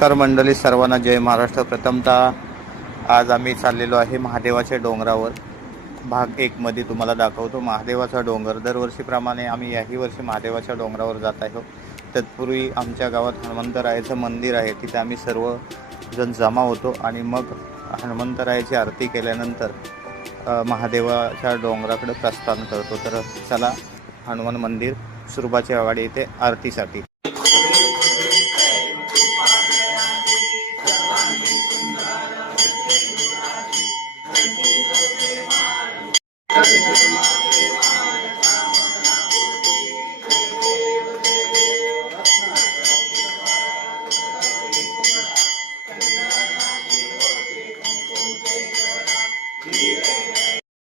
नमस्कार मंडळी, सर्वांना जय महाराष्ट्र। प्रथमतः आज आम्ही चाललेलो आहे महादेवाच्या डोंगरावर। भाग 1 मध्ये तुम्हाला दाखवतो महादेवाचा डोंगर। दरवर्षीप्रमाणे आम्ही याही वर्षी महादेवाच्या डोंगरावर जात आहोत। तत्पूर्वी आमच्या गावात हनुमंतरायाचं मंदिर आहे, तिथे आम्ही सर्वजण जमा होतो आणि मग हनुमंतरायाची आरती केल्यानंतर महादेवाच्या डोंगराकडे प्रस्थान करतो। तर चला हनुमान मंदिर सुरबाच्या वाडी येथे आरतीसाठी।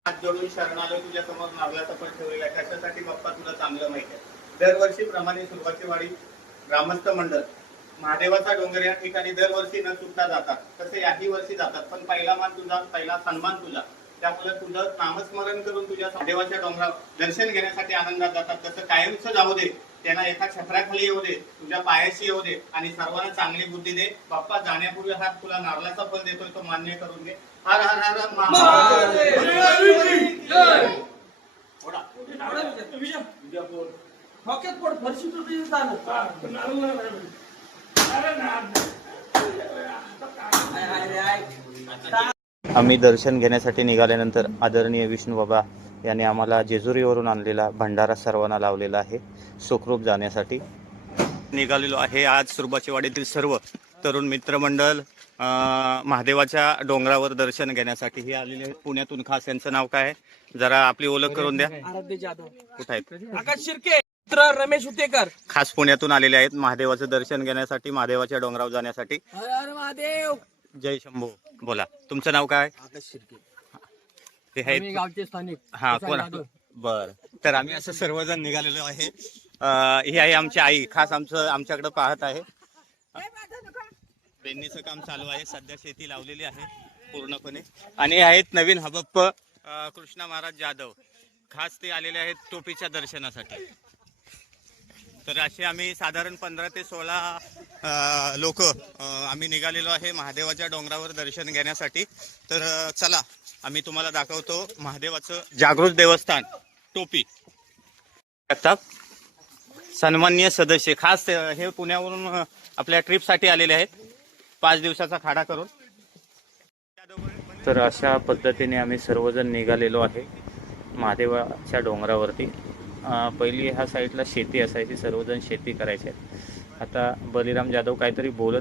हात जोडून शरणालय तुझ्या समोर नारळाचा पण ठेवलेला आहे। कशासाठी बाप्पा तुला चांगलं माहिती आहे। दरवर्षीप्रमाणे सुरबाची वाडी ग्रामस्थ मंडळ महादेवाचा डोंगर या ठिकाणी दरवर्षी न चुकता जातात। तसे याही वर्षी जातात, पण पहिला मान तुझा, पहिला सन्मान तुझा। त्यामुळे तुझं नामस्मरण करून तुझ्या महादेवाच्या डोंगरावर दर्शन घेण्यासाठी आनंदात जातात। तसं कायमचं जाऊ दे, त्यांना एका छपराखाली येऊ दे, तुझ्या पायाशी येऊ दे आणि सर्वांना चांगली बुद्धी दे। बाप्पा जाण्यापूर्वी हा तुला नारळाचा फल देतोय, तो मान्य करून घे। हर हर हर महादेव। आम्ही दर्शन घेण्यासाठी निघाल्यानंतर आदरणीय विष्णू बाबा यांनी आम्हाला जेजुरीवरून आणलेला भंडारा सर्वांना लावलेला आहे सुखरूप जाण्यासाठी। निघालेलो आहे आज सुरबाची वाडीतील सर्व तरुण मित्रमंडळ महादेवाच्या डोंगरावर दर्शन घेण्यासाठी हे आलेले आहेत। पुण्यातून खास। यांचं नाव काय आहे, जरा आपली ओळख करून द्या। आराध्य जाधव, कुठे आहेत? आकाश शिर्के, मित्र रमेश उतेकर, खास पुण्यातून आलेले आहेत महादेवाचं दर्शन घेण्यासाठी, महादेवाच्या डोंगरावर जाण्यासाठी। हर हर महादेव। जय शंभू। बोला, तुमचं नाव काय? आकाश शिर्के, ते आहेत गावचे स्थानिक। हा कोण? बर, तर आम्ही असं सर्वजण निघालेलो आहे। ही आहे आमची आई, खास आमच्याकडे पाहत आहे। पेरणीचं काम चालू आहे, सध्या शेती लावलेली आहे पूर्णपणे। आणि आहेत नवीन हबप्प कृष्णा महाराज जाधव, खास ते आलेले आहेत टोपीच्या दर्शनासाठी। तर असे आम्ही साधारण 15 ते 16 लोक आम्ही निघालेलो आहे महादेवाच्या डोंगरावर दर्शन घेण्यासाठी। तर चला आम्ही तुम्हाला दाखवतो महादेवाचं जागृत देवस्थान टोपी। सन्माननीय सदस्य खास हे पुण्यावरून आपल्या ट्रिपसाठी आलेले आहेत, 5 दिवसाचा खाडा करून। तर अशा पद्धतीने आम्ही सर्वजण निघालेलो आहे महादेवाच्या डोंगरावरती। पहिली ह्या साईडला शेती असायची, सर्वजण शेती करायचे। आता बलिराम जाधव काहीतरी बोलत